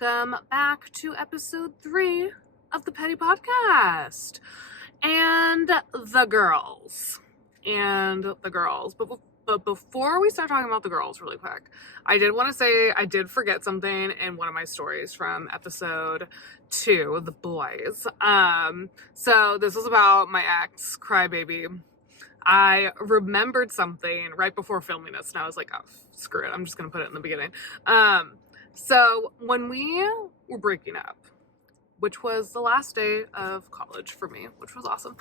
welcome back to episode 3 of the Petty Podcast. And the girls. But before we start talking about the girls really quick, I did want to say I did forget something in one of my stories from episode 2, the boys. So this was about my ex, Crybaby. I remembered something right before filming this, and I was like, oh, screw it, I'm just gonna put it in the beginning. So when we were breaking up, which was the last day of college for me, which was awesome.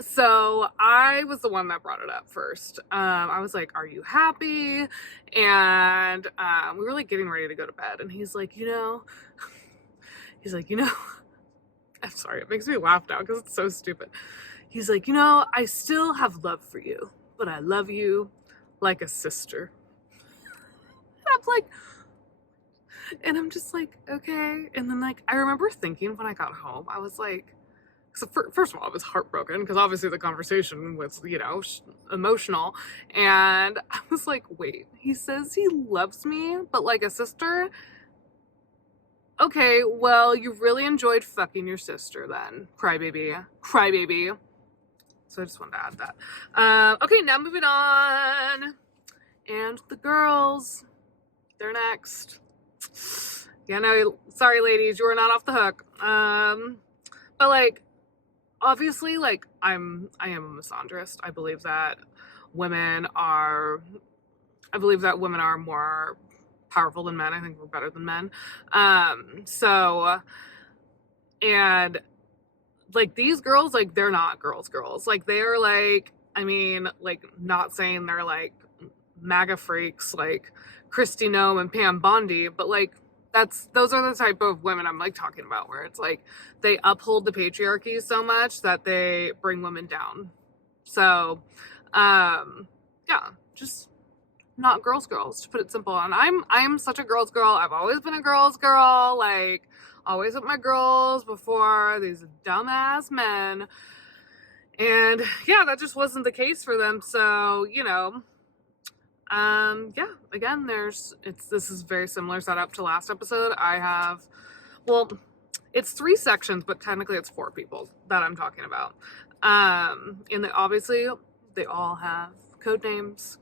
So I was the one that brought it up first. I was like, are you happy? And we were like getting ready to go to bed, and he's like, I'm sorry, it makes me laugh now because it's so stupid. He's like, I still have love for you, but I love you like a sister. And I'm just like, okay. And then like, I remember thinking when I got home, I was like, so first of all, I was heartbroken because obviously the conversation was, emotional. And I was like, wait, he says he loves me, but like a sister? Okay, well, you really enjoyed fucking your sister then, crybaby. So I just wanted to add that. Okay, now moving on. And the girls, they're next. Yeah, no, sorry ladies, you are not off the hook. But like, obviously, like, I am a misandrist. I believe that women are more powerful than men. I think we're better than men. And like these girls, like, they're not girls. Like, they're like, I mean, like, not saying they're like MAGA freaks like Kristi Noem and Pam Bondi, but like those are the type of women I'm like talking about, where it's like they uphold the patriarchy so much that they bring women down. So yeah, just not girls, to put it simple. And I'm such a girl's girl. I've always been a girl's girl, like always with my girls before these dumbass men. And yeah, that just wasn't the case for them. So, yeah, again, this is very similar setup to last episode. It's 3 sections, but technically it's 4 people that I'm talking about. And obviously they all have code names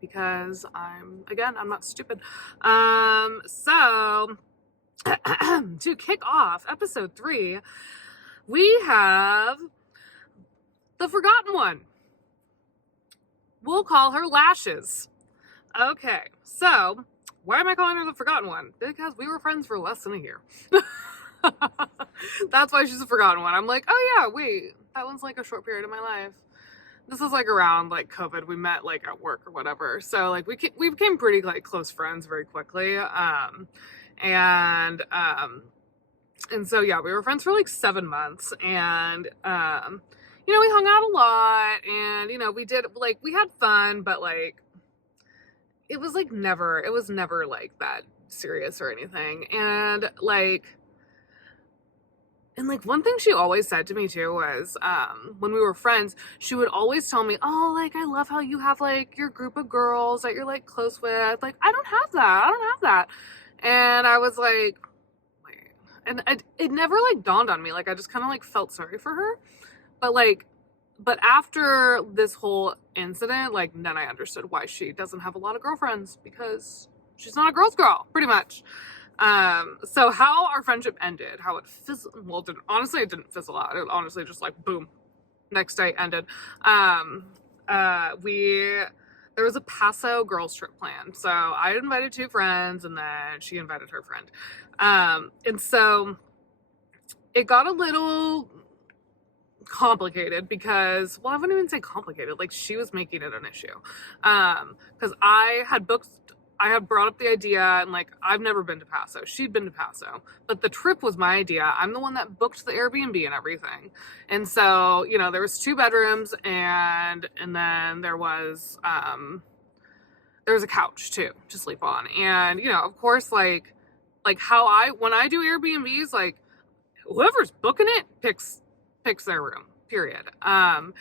because I'm not stupid. So to kick off episode 3, we have the forgotten one. We'll call her Lashes. Okay, so why am I calling her the forgotten one? Because we were friends for less than a year. That's why she's the forgotten one. I'm like, oh yeah, wait, that one's like a short period of my life. This was like around like COVID. We met like at work or whatever. So like we became pretty like close friends very quickly. And so yeah, we were friends for like 7 months, and we hung out a lot, and we had fun, but like it was never like that serious or anything. And one thing she always said to me too was, when we were friends, she would always tell me, oh, like, I love how you have like your group of girls that you're like close with. Like, I don't have that. And I was like, wait. And it never like dawned on me. Like, I just kind of like felt sorry for her. But after this whole incident, like, then I understood why she doesn't have a lot of girlfriends, because she's not a girl's girl, pretty much. So how our friendship ended, how it fizzled, it didn't fizzle out. It honestly just like, boom, next day ended. There was a Paso girls trip planned. So I invited 2 friends, and then she invited her friend. And so it got a little complicated because, well, I wouldn't even say complicated, like she was making it an issue. Because I had brought up the idea, and like, I've never been to Paso. She'd been to Paso, but the trip was my idea. I'm the one that booked the Airbnb and everything. And so, there was 2 bedrooms, and then there was a couch too to sleep on. And, of course, like when I do Airbnbs, like whoever's booking it picks their room, period. And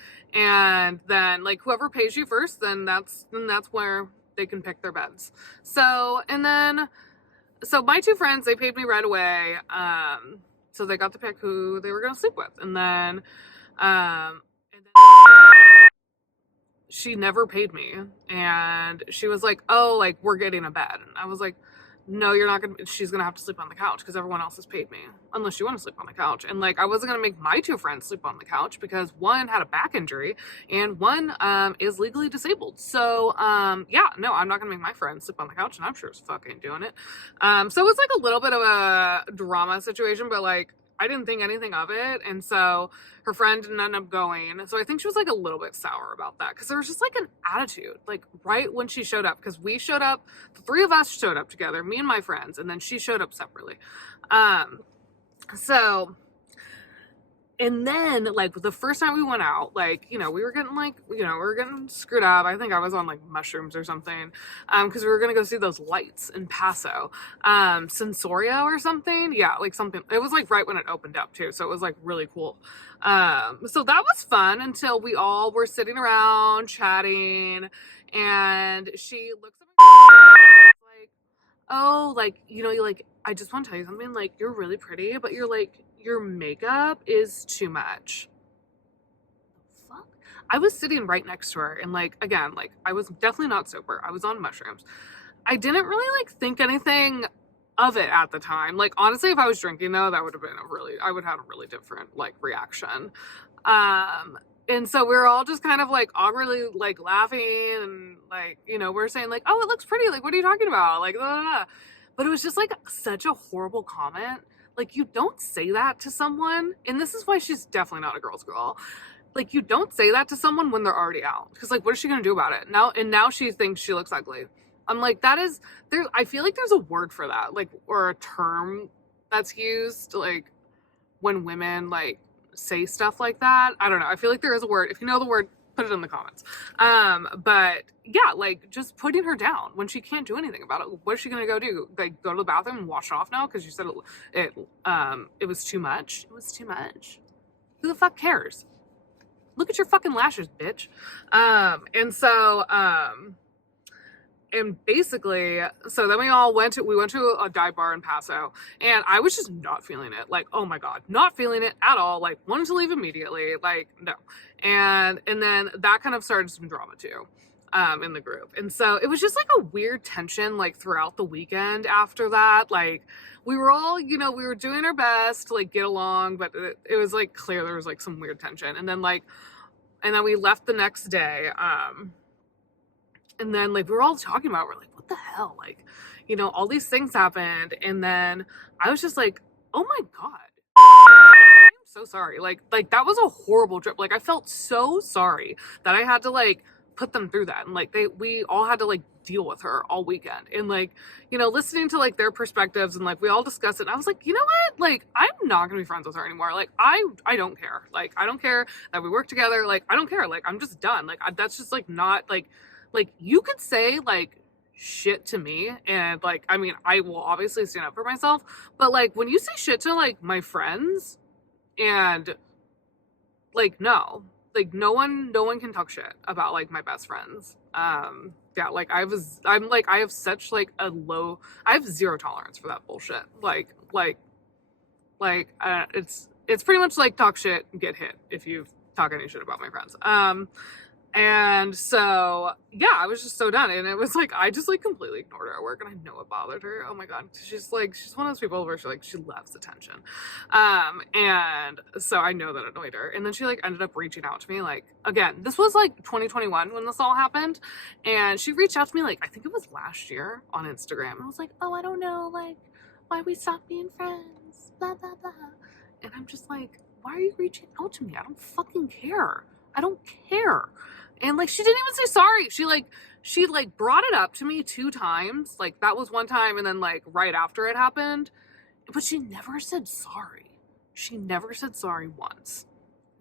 then like whoever pays you first, then that's where they can pick their beds. So, and then so my two friends, they paid me right away. So they got to pick who they were going to sleep with. And then she never paid me. And she was like, oh, like, we're getting a bed. And I was like, no, you're not gonna, she's gonna have to sleep on the couch because everyone else has paid me, unless you want to sleep on the couch. And like, I wasn't gonna make my two friends sleep on the couch because one had a back injury and one is legally disabled. So yeah, no, I'm not gonna make my friends sleep on the couch, and I'm sure as fuck ain't doing it. So it was like a little bit of a drama situation, but like, I didn't think anything of it. And so her friend didn't end up going. So I think she was like a little bit sour about that because there was just like an attitude, like right when she showed up, because we showed up, the three of us showed up together, me and my friends, and then she showed up separately. So, and then like the first time we went out, like, you know, we were getting like, you know, we were getting screwed up. I think I was on like mushrooms or something. Because we were gonna go see those lights in Paso. Sensoria or something. Yeah, like something. It was like right when it opened up too. So it was like really cool. So that was fun until we all were sitting around chatting, and she looks at me like, oh, like, you know, you like, I just want to tell you something, like, you're really pretty, but you're like, your makeup is too much. Fuck. I was sitting right next to her, and like, again, like, I was definitely not sober. I was on mushrooms. I didn't really like think anything of it at the time. Like, honestly, if I was drinking though, that would have been I would have had a really different like reaction. And so we were all just kind of like awkwardly like laughing, and like, you know, we're saying like, oh, it looks pretty. Like, what are you talking about? Like, blah, blah, blah. But it was just like such a horrible comment. Like, you don't say that to someone. And this is why she's definitely not a girl's girl. Like, you don't say that to someone when they're already out. Because like, what is she going to do about it? Now she thinks she looks ugly. I'm like, I feel like there's a word for that. Like, or a term that's used, like, when women like say stuff like that. I don't know. I feel like there is a word. If you know the word, put it in the comments. But yeah, like, just putting her down when she can't do anything about it. What is she gonna go do? Like, go to the bathroom and wash it off now because you said it was too much. It was too much. Who the fuck cares? Look at your fucking lashes, bitch. And basically, so then we went to a dive bar in Paso, and I was just not feeling it. Like, oh my God, not feeling it at all. Like, wanted to leave immediately. Like, no. And then that kind of started some drama too, in the group. And so it was just like a weird tension, like throughout the weekend after that. Like, we were all, you know, we were doing our best to like get along, but it was like clear there was like some weird tension. And then we left the next day. And then like we were all talking about, we're like, what the hell? Like, you know, all these things happened. And then I was just like, oh my God, I'm so sorry. Like that was a horrible trip. Like, I felt so sorry that I had to like put them through that. And like we all had to like deal with her all weekend. And like, you know, listening to like their perspectives, and like we all discussed it. And I was like, you know what? Like, I'm not gonna be friends with her anymore. Like, I don't care. Like, I don't care that we work together. Like, I don't care. Like, I'm just done. Like, that's just like not like you could say like shit to me, and like, I mean, I will obviously stand up for myself, but like when you say shit to like my friends, and like, no, like no one can talk shit about like my best friends. Yeah, like I have such like I have zero tolerance for that bullshit. It's pretty much like talk shit, get hit if you talk any shit about my friends. And so, yeah, I was just so done. And it was like, I just like completely ignored her at work, and I know it bothered her. Oh my God. She's one of those people where she loves attention. And so I know that annoyed her. And then she like ended up reaching out to me. Like, again, this was like 2021 when this all happened. And she reached out to me, like, I think it was last year on Instagram. And I was like, oh, I don't know, like, why we stopped being friends, blah, blah, blah. And I'm just like, why are you reaching out to me? I don't fucking care. I don't care. And like, she didn't even say sorry. She brought it up to me 2 times. Like, that was one time, and then like right after it happened. But she never said sorry. She never said sorry once.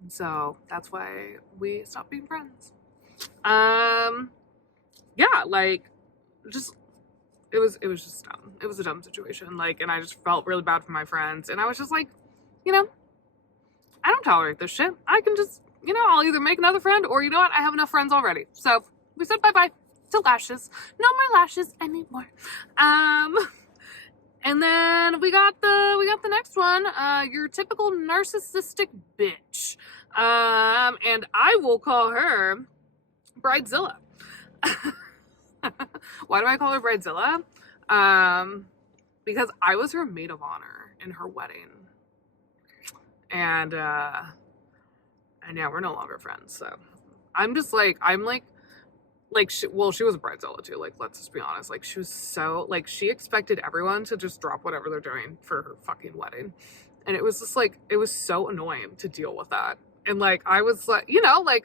And so that's why we stopped being friends. Yeah, like, just it was just dumb. It was a dumb situation. Like, and I just felt really bad for my friends. And I was just like, you know, I don't tolerate this shit. I can just, you know, I'll either make another friend, or you know what? I have enough friends already. So we said bye-bye to lashes. No more lashes anymore. And then we got the next one, your typical narcissistic bitch. And I will call her Bridezilla. Why do I call her Bridezilla? Because I was her maid of honor in her wedding. And yeah, we're no longer friends. So I'm like she was a bridezilla too. Like, let's just be honest. Like, she was so, like, she expected everyone to just drop whatever they're doing for her fucking wedding. And it was just like, it was so annoying to deal with that. And like, I was like, like,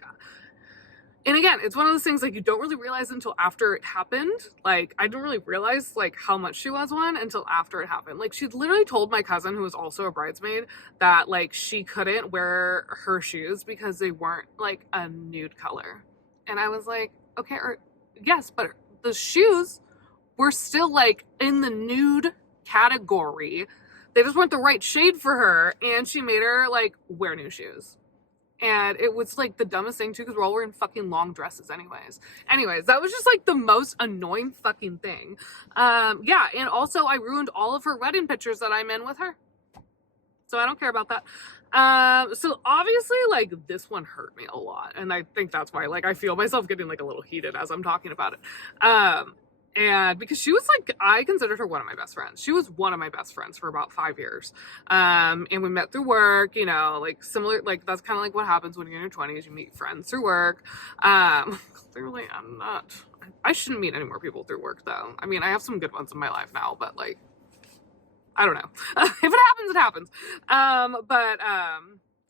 and again, it's one of those things like you don't really realize until after it happened. Like, I didn't really realize like how much she was one until after it happened. Like, she literally told my cousin, who was also a bridesmaid, that like she couldn't wear her shoes because they weren't like a nude color. And I was like, okay, or yes, but the shoes were still like in the nude category. They just weren't the right shade for her, and she made her like wear new shoes. And it was like the dumbest thing too, because we're all wearing fucking long dresses anyways. That was just like the most annoying fucking thing. Yeah, and also I ruined all of her wedding pictures that I'm in with her, so I don't care about that. So obviously like this one hurt me a lot, and I think that's why like I feel myself getting like a little heated as I'm talking about it. And because she was like, I considered her one of my best friends. She was one of my best friends for about 5 years. And we met through work, like similar, like that's kind of like what happens when you're in your 20s, you meet friends through work. Clearly I shouldn't meet any more people through work though. I mean, I have some good ones in my life now, but like, I don't know. If it happens, it happens.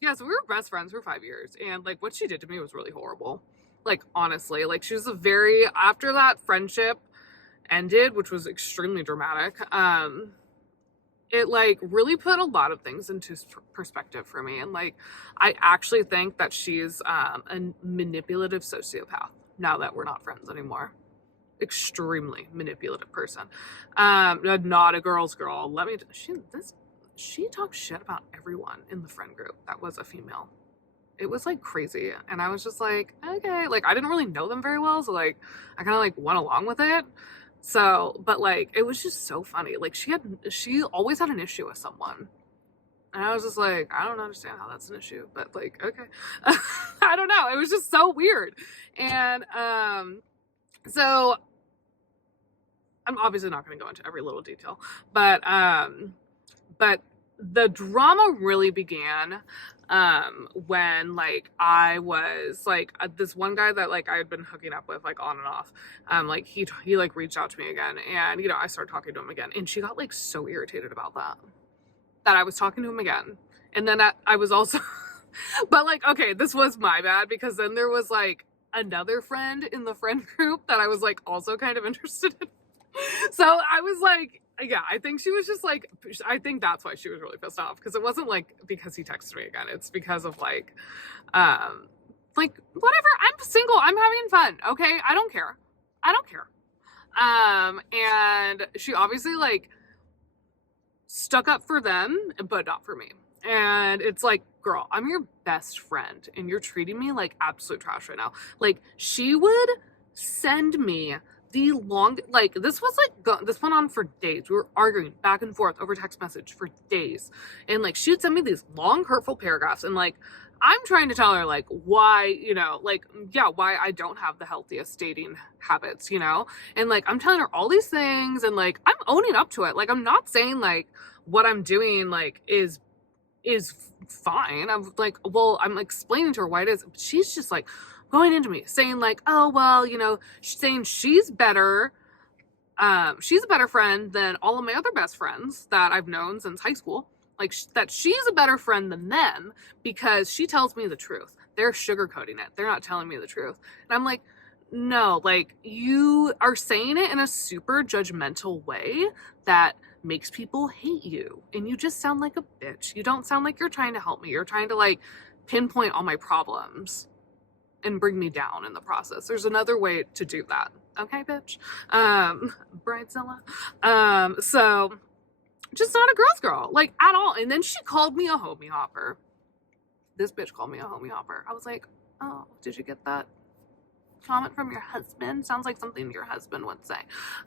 Yeah, so we were best friends for 5 years, and like what she did to me was really horrible. Like, honestly, like she was after that friendship ended, which was extremely dramatic, it like really put a lot of things into perspective for me. And like, I actually think that she's a manipulative sociopath now that we're not friends anymore. Extremely manipulative person. Not a girl's girl. She talked shit about everyone in the friend group that was a female. It was like crazy, and I was just like, okay, like I didn't really know them very well, so like I kind of like went along with it. So, but like it was just so funny. Like she always had an issue with someone, and I was just like, I don't understand how that's an issue, but like, okay. I don't know, it was just so weird. And so I'm obviously not going to go into every little detail, but the drama really began when like I was like this one guy that like I had been hooking up with like on and off, like he like reached out to me again, and I started talking to him again, and she got like so irritated about that I was talking to him again. And then I was also but like, okay, this was my bad, because then there was like another friend in the friend group that I was like also kind of interested in. So I was like, yeah, I think she was just like, I think that's why she was really pissed off, because it wasn't like because he texted me again. It's because of like whatever. I'm single. I'm having fun. Okay. I don't care. And she obviously like stuck up for them, but not for me. And it's like, girl, I'm your best friend, and you're treating me like absolute trash right now. Like, she would send me this went on for days. We were arguing back and forth over text message for days, and like she would send me these long hurtful paragraphs, and like I'm trying to tell her like why why I don't have the healthiest dating habits, and like I'm telling her all these things, and like I'm owning up to it. Like, I'm not saying like what I'm doing like is fine. I'm like, well, I'm explaining to her why it is. She's just like going into me saying like, oh, well, saying she's better a better friend than all of my other best friends that I've known since high school. Like, that she's a better friend than them because she tells me the truth. They're sugarcoating it. They're not telling me the truth. And I'm like, no, like, you are saying it in a super judgmental way that makes people hate you. And you just sound like a bitch. You don't sound like you're trying to help me. You're trying to like pinpoint all my problems and bring me down in the process. There's another way to do that. Okay, bitch. Bridezilla. So just not a girl's girl, like, at all. And then she called me a homie hopper. This bitch called me a homie hopper. I was like, oh, did you get that comment from your husband? Sounds like something your husband would say.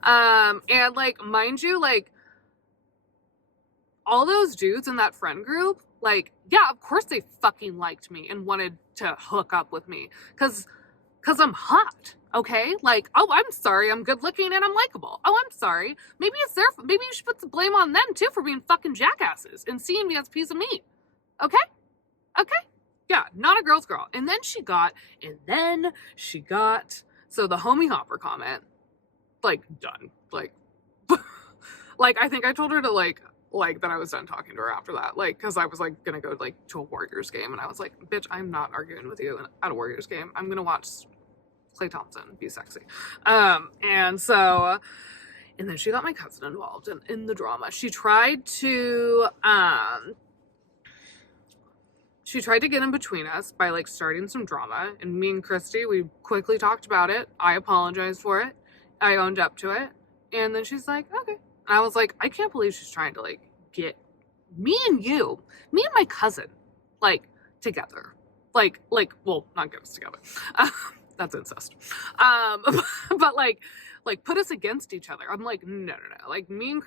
And like, mind you, like, all those dudes in that friend group, like, yeah, of course they fucking liked me and wanted to hook up with me. Cause I'm hot. Okay? Like, oh, I'm sorry, I'm good looking and I'm likable. Oh, I'm sorry. Maybe maybe you should put the blame on them too for being fucking jackasses and seeing me as a piece of meat. Okay? Okay? Yeah, not a girl's girl. And then she got, so the homie hopper comment, like, done. Like, like, I think I told her to, like, that I was done talking to her after that. Like, because I was, like, gonna go, like, to a Warriors game. And I was like, bitch, I'm not arguing with you at a Warriors game. I'm gonna watch Klay Thompson be sexy. And then she got my cousin involved in the drama. She tried to get in between us by, like, starting some drama. And me and Christy, we quickly talked about it. I apologized for it. I owned up to it. And then she's like, okay. And I was like, I can't believe she's trying to, like, get me and my cousin, like, together. Like, well, not get us together. That's incest. But like put us against each other. I'm like, no. Like, me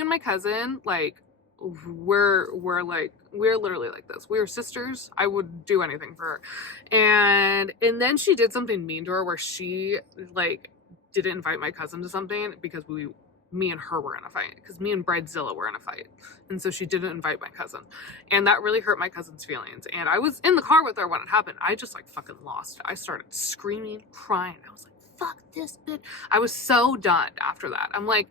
and my cousin, like, we're literally like this. We are sisters. I would do anything for her. And then she did something mean to her where she, like, didn't invite my cousin to something because me and her were in a fight, because me and Bridezilla were in a fight. And so she didn't invite my cousin. And that really hurt my cousin's feelings. And I was in the car with her when it happened. I just, like, fucking lost it. I started screaming, crying. I was like, fuck this bitch. I was so done after that. I'm like,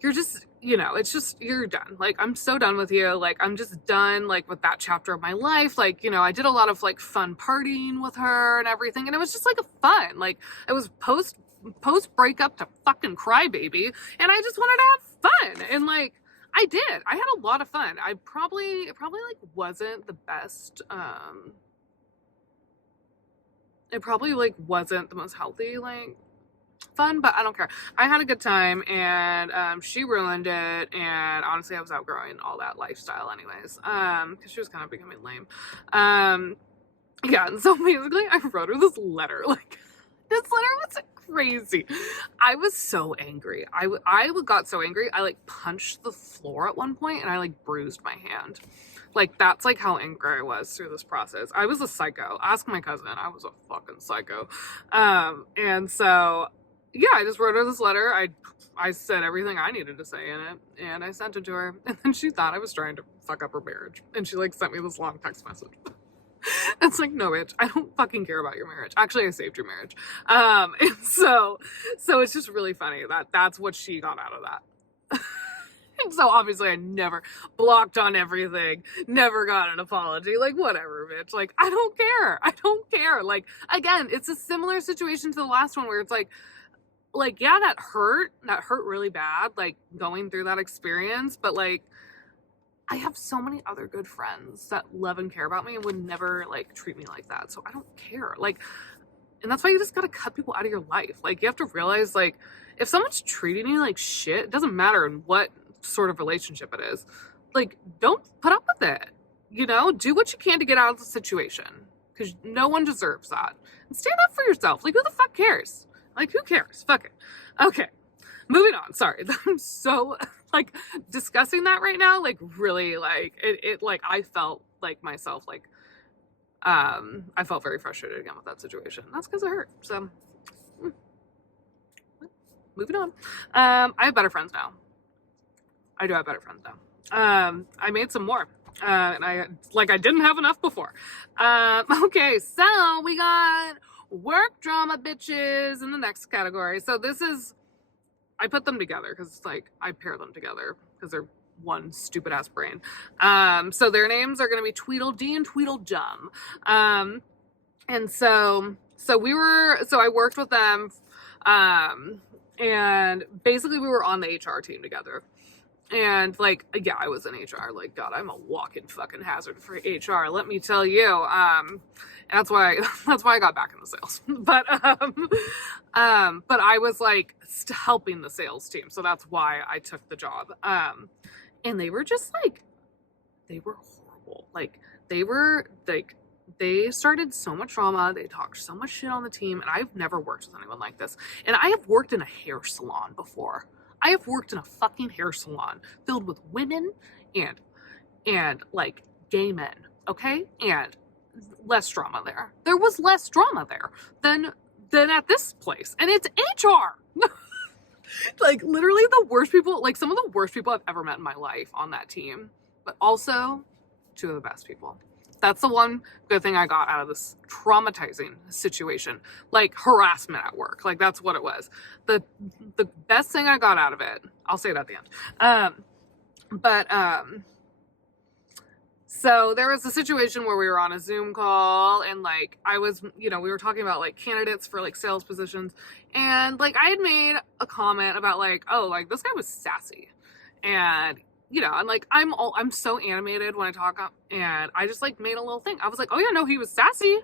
you're just, it's just, you're done. Like, I'm so done with you. Like, I'm just done, like, with that chapter of my life. Like, I did a lot of, like, fun partying with her and everything. And it was just, like, a fun. Like, I was post breakup to fucking crybaby, and I just wanted to have fun, and, like, I did. I had a lot of fun. I probably like wasn't the best. It probably, like, wasn't the most healthy, like, fun, but I don't care. I had a good time, and she ruined it, and honestly, I was outgrowing all that lifestyle anyways, because she was kind of becoming lame. Yeah, and so basically, I wrote her this letter, like. This letter was crazy. I was so angry. I got so angry. I, like, punched the floor at one point and I, like, bruised my hand. Like, that's, like, how angry I was through this process. I was a psycho. Ask my cousin. I was a fucking psycho. And so, yeah, I just wrote her this letter. I said everything I needed to say in it, and I sent it to her. And then she thought I was trying to fuck up her marriage. And she, like, sent me this long text message. It's like, no, bitch, I don't fucking care about your marriage. Actually, I saved your marriage. And so it's just really funny that that's what she got out of that. And so obviously I never blocked on everything, never got an apology, like, whatever, bitch. Like, I don't care. Like, again, it's a similar situation to the last one where it's like, yeah, that hurt really bad, like, going through that experience, but, like, I have so many other good friends that love and care about me and would never, like, treat me like that. So I don't care. Like, and that's why you just gotta cut people out of your life. Like, you have to realize, like, if someone's treating you like shit, it doesn't matter in what sort of relationship it is. Like, don't put up with it. Do what you can to get out of the situation, because no one deserves that. And stand up for yourself. Like, who the fuck cares? Like, who cares? Fuck it. Okay. Moving on. Sorry. I'm so, like, discussing that right now. Like, really, like, it like, I felt like myself, like, I felt very frustrated again with that situation. That's because it hurt. So, moving on. I have better friends now. I do have better friends now. I made some more. And I didn't have enough before. Okay, so we got work drama bitches in the next category. So this is, I put them together because, like, I pair them together because they're one stupid ass brain. So their names are going to be Tweedledee and Tweedledum. And so I worked with them, and basically we were on the HR team together. And, like, yeah, I was in HR. Like, God, I'm a walking fucking hazard for HR. Let me tell you. And that's why I got back in the sales. But I was, like, helping the sales team, so that's why I took the job. And they were just, like, they were horrible. Like, they started so much drama. They talked so much shit on the team, and I've never worked with anyone like this. And I have worked in a hair salon before. I have worked in a fucking hair salon filled with women and like gay men, okay? And less drama there. There was less drama there than at this place. And it's HR. Like literally the worst people, like some of the worst people I've ever met in my life on that team, but also two of the best people. That's the one good thing I got out of this traumatizing situation, like harassment at work. Like that's what it was. The best thing I got out of it, I'll say it at the end. So there was a situation where we were on a Zoom call and like I was, we were talking about like candidates for like sales positions, and like I had made a comment about like, oh, like this guy was sassy. And and like I'm so animated when I talk, and I just like made a little thing. I was like, oh yeah, no, he was sassy.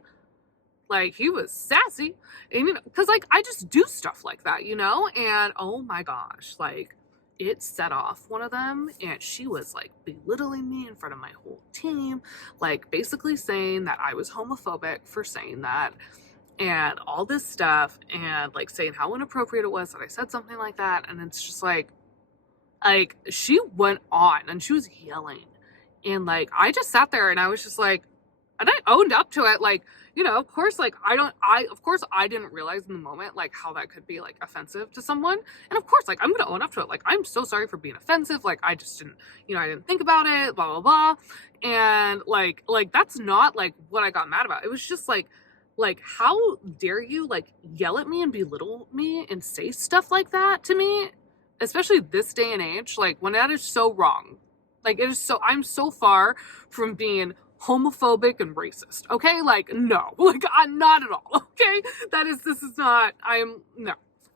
Like he was sassy. And because like I just do stuff like that, and oh my gosh, like it set off one of them, and she was like belittling me in front of my whole team, like basically saying that I was homophobic for saying that and all this stuff, and like saying how inappropriate it was that I said something like that. And it's just like she went on and she was yelling, and like I just sat there and I was just like, and I owned up to it, like, of course, like I didn't realize in the moment like how that could be like offensive to someone. And of course, like I'm gonna own up to it. Like I'm so sorry for being offensive. Like I just didn't, I didn't think about it, blah blah blah. And like that's not like what I got mad about. It was just like how dare you like yell at me and belittle me and say stuff like that to me, especially this day and age, like when that is so wrong. Like it is so, I'm so far from being homophobic and racist, okay? Like no, like I'm not at all, okay?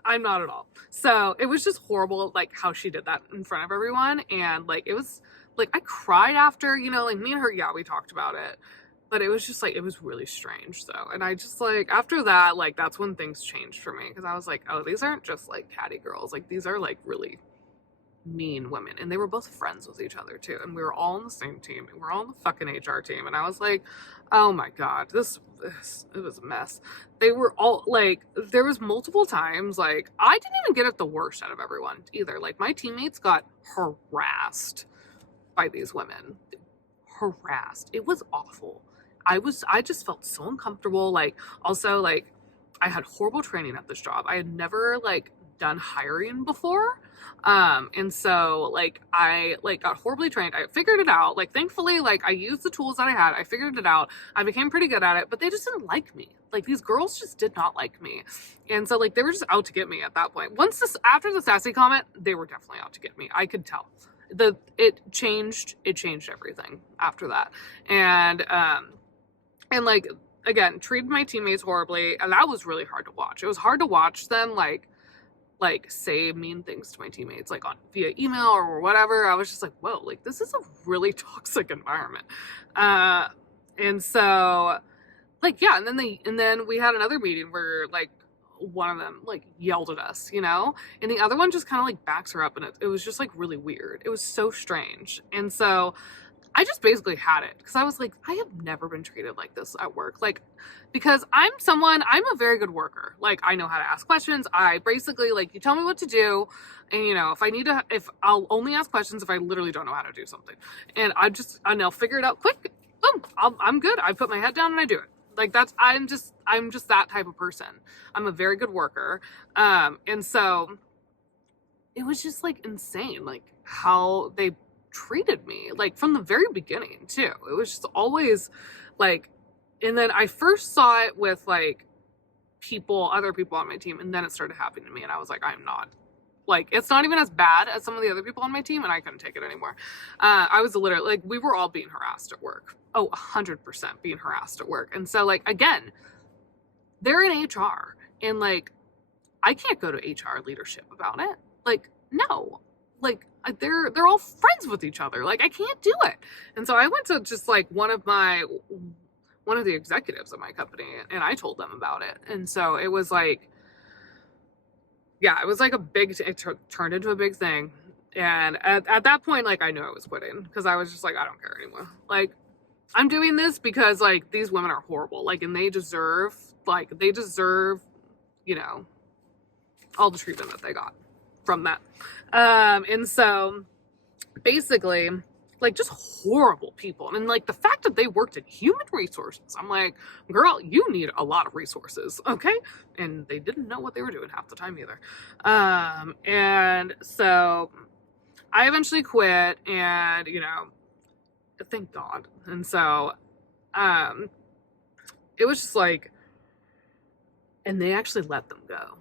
I'm not at all. So it was just horrible, like how she did that in front of everyone. And like it was like I cried after, like me and her, yeah, we talked about it, but it was just like it was really strange. So, and I just like after that, like that's when things changed for me, because I was like, oh, these aren't just like catty girls, like these are like really mean women. And they were both friends with each other too, and we were all on the same team, and we're all on the fucking HR team. And I was like, oh my god, this it was a mess. They were all like, there was multiple times like I didn't even get it the worst out of everyone either. Like my teammates got harassed by these women. Harassed. It was awful. I just felt so uncomfortable. Like also like I had horrible training at this job. I had never like done hiring before. And so like I like got horribly trained. I figured it out. Like thankfully, like I used the tools that I had. I figured it out. I became pretty good at it, but they just didn't like me. Like these girls just did not like me. And so like they were just out to get me at that point. After the sassy comment, they were definitely out to get me. I could tell. It changed everything after that. And like again, treated my teammates horribly, and that was really hard to watch. It was hard to watch them like say mean things to my teammates, like via email or whatever. I was just like, whoa, like this is a really toxic environment. And so like, yeah. And then we had another meeting where like one of them like yelled at us, and the other one just kind of like backs her up, and it was just like really weird. It was so strange. And so I just basically had it, because I was like, I have never been treated like this at work. Like, because I'm a very good worker. Like, I know how to ask questions. I basically, like, you tell me what to do. And, if I'll only ask questions if I literally don't know how to do something. And I'll figure it out quick. Boom, I'm good. I put my head down and I do it. Like, I'm just that type of person. I'm a very good worker. And so it was just like insane, like how they treated me, like from the very beginning too. It was just always like, and then I first saw it with like other people on my team, and then it started happening to me, and I was like, I'm not, like, it's not even as bad as some of the other people on my team, and I couldn't take it anymore. I was literally like, we were all being harassed at work. 100% being harassed at work. And so like, again, they're in HR, and like I can't go to HR leadership about it. Like, no, like they're all friends with each other. Like I can't do it. And so I went to just like one of the executives of my company, and I told them about it. And so it was like, yeah, it was like it turned into a big thing. And at that point, like I knew I was quitting, because I was just like, I don't care anymore. Like I'm doing this because like these women are horrible. Like, and they deserve, all the treatment that they got from that. And so basically like just horrible people. And like the fact that they worked in human resources, I'm like, girl, you need a lot of resources, okay? And they didn't know what they were doing half the time either. And so I eventually quit, and thank God. And so it was just like, and they actually let them go.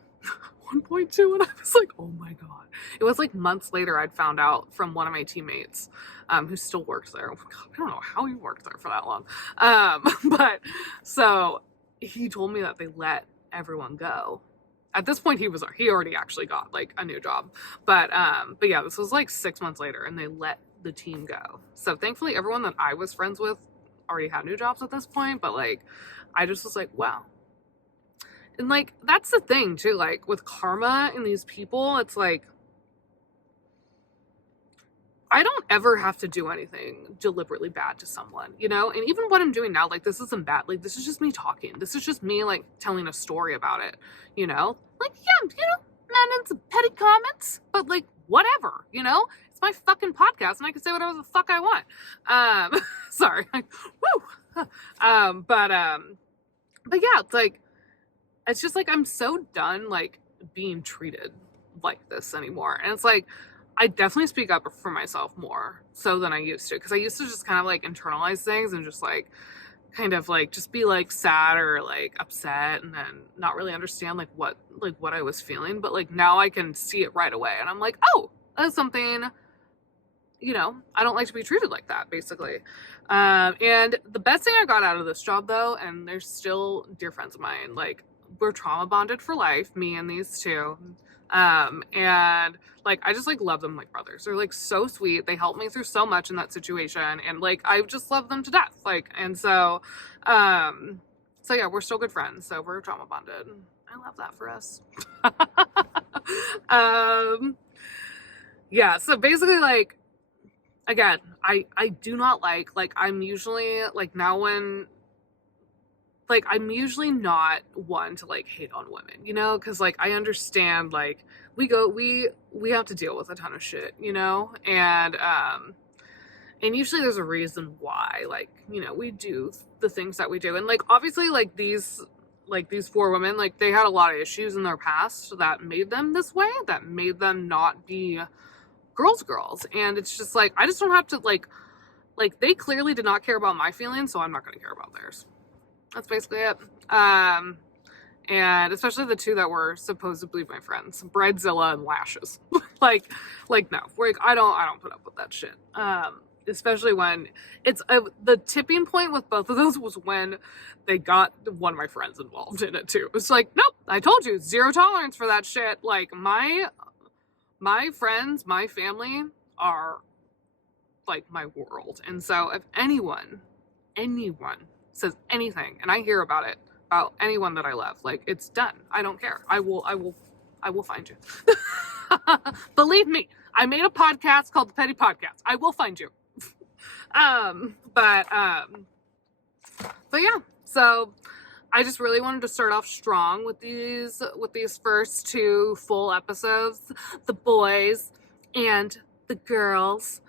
1.2, and I was like, oh my God. It was like months later I'd found out from one of my teammates who still works there. God, I don't know how he worked there for that long. But so he told me that they let everyone go. At this point he already actually got like a new job. But yeah, this was like 6 months later, and they let the team go. So thankfully everyone that I was friends with already had new jobs at this point, but like I just was like, wow. And like that's the thing too, like with karma and these people, it's like I don't ever have to do anything deliberately bad to someone, and even what I'm doing now, like this isn't bad, like this is just me talking, this is just me like telling a story about it, like not into petty comments, but like whatever, it's my fucking podcast and I can say whatever the fuck I want. Sorry. Woo. But yeah, it's like, it's just like I'm so done like being treated like this anymore. And it's like I definitely speak up for myself more so than I used to, because I used to just kind of like internalize things and just like kind of like just be like sad or like upset and then not really understand like what I was feeling. But like now I can see it right away, and I'm like, oh, that's something, I don't like to be treated like that, basically. And the best thing I got out of this job though, and they're still dear friends of mine, like we're trauma bonded for life, me and these two. And like I just like love them like brothers. They're like so sweet. They helped me through so much in that situation, and like I just love them to death. Like, and so yeah, we're still good friends. So we're trauma bonded. I love that for us. Yeah, so basically like again, I do not like I'm usually like now when like I'm usually not one to like hate on women, because like I understand like we have to deal with a ton of shit, and usually there's a reason why, like, we do the things that we do. And like obviously like these 4 women, like they had a lot of issues in their past that made them this way, that made them not be girls. And it's just like I just don't have to like they clearly did not care about my feelings, so I'm not going to care about theirs. That's basically it. And especially the 2 that were supposedly my friends, Bridezilla and Lashes. like no, like I don't put up with that shit. Especially when it's the tipping point with both of those was when they got one of my friends involved in it too. It's like, nope, I told you, 0 tolerance for that shit. Like my friends, my family are like my world. And so if anyone says anything and I hear about it, about anyone that I love, like it's done. I don't care. I will find you. Believe me, I made a podcast called The Petty Podcast. I will find you. But yeah, so I just really wanted to start off strong with these first 2 full episodes, the boys and the girls.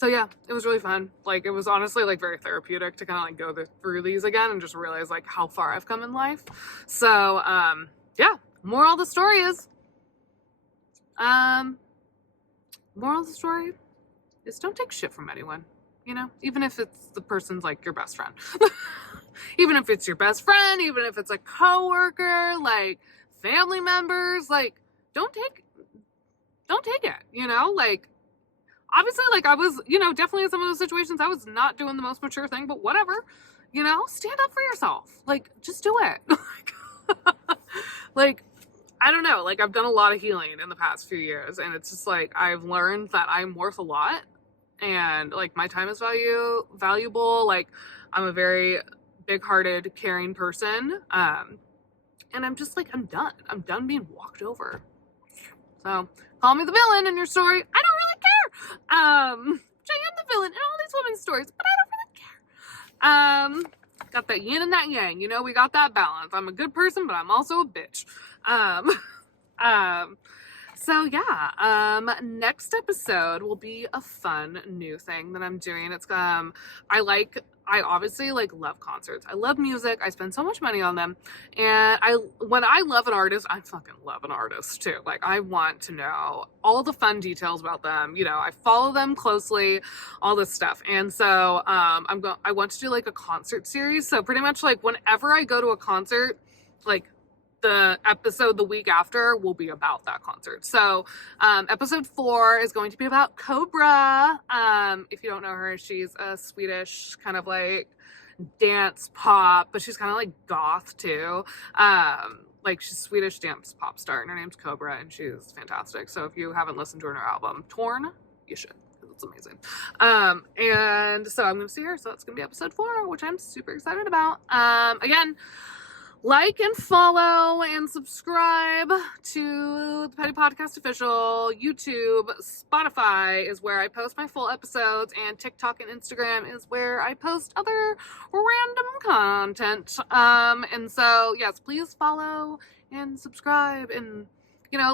So yeah, it was really fun. Like it was honestly like very therapeutic to kind of like go through these again and just realize like how far I've come in life. So yeah, moral of the story is don't take shit from anyone, even if it's the person's like your best friend. Even if it's your best friend, even if it's a coworker, like family members, like don't take it, like obviously, like, I was, definitely in some of those situations, I was not doing the most mature thing, but whatever, stand up for yourself. Like, just do it. Like, I don't know. Like, I've done a lot of healing in the past few years, and it's just, like, I've learned that I'm worth a lot, and, like, my time is valuable. Like, I'm a very big-hearted, caring person, and I'm just, like, I'm done. I'm done being walked over. So, call me the villain in your story. I don't really care. I am the villain in all these women's stories, but I don't really care. Got that yin and that yang, we got that balance. I'm a good person, but I'm also a bitch. So yeah, next episode will be a fun new thing that I'm doing. I obviously like love concerts. I love music. I spend so much money on them. And when I love an artist, I fucking love an artist too. Like I want to know all the fun details about them. You know, I follow them closely, all this stuff. And so I want to do like a concert series. So pretty much like whenever I go to a concert, like the episode the week after will be about that concert. So episode 4 is going to be about Cobra. If you don't know her, she's a Swedish kind of like dance pop, but she's kind of like goth too. Like she's a Swedish dance pop star, and her name's Cobra, and she's fantastic. So if you haven't listened to her album Torn, you should. It's amazing. And so I'm gonna see her. So that's gonna be episode 4, which I'm super excited about. Again, like and follow and subscribe to the Petty Podcast Official. YouTube, Spotify is where I post my full episodes, and TikTok and Instagram is where I post other random content. And so yes, please follow and subscribe, and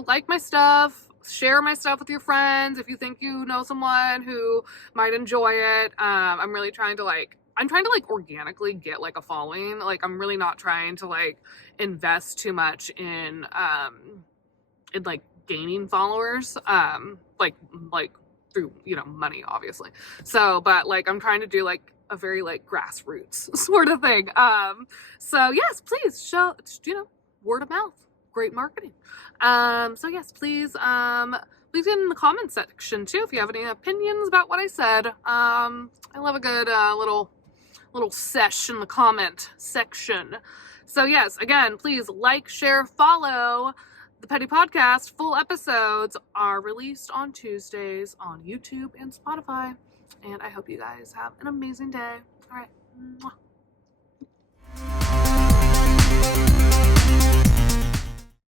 like my stuff. Share my stuff with your friends if you think you know someone who might enjoy it. I'm really trying to organically get like a following. Like I'm really not trying to like invest too much in like gaining followers, like through money obviously. So but like I'm trying to do like a very like grassroots sort of thing. So yes, please word of mouth, great marketing. So yes, please get in the comment section too if you have any opinions about what I said. I love a good little sesh in the comment section. So yes, again, please like, share, follow the Petty Podcast. Full episodes are released on Tuesdays on YouTube and Spotify. And I hope you guys have an amazing day. All right. Mwah.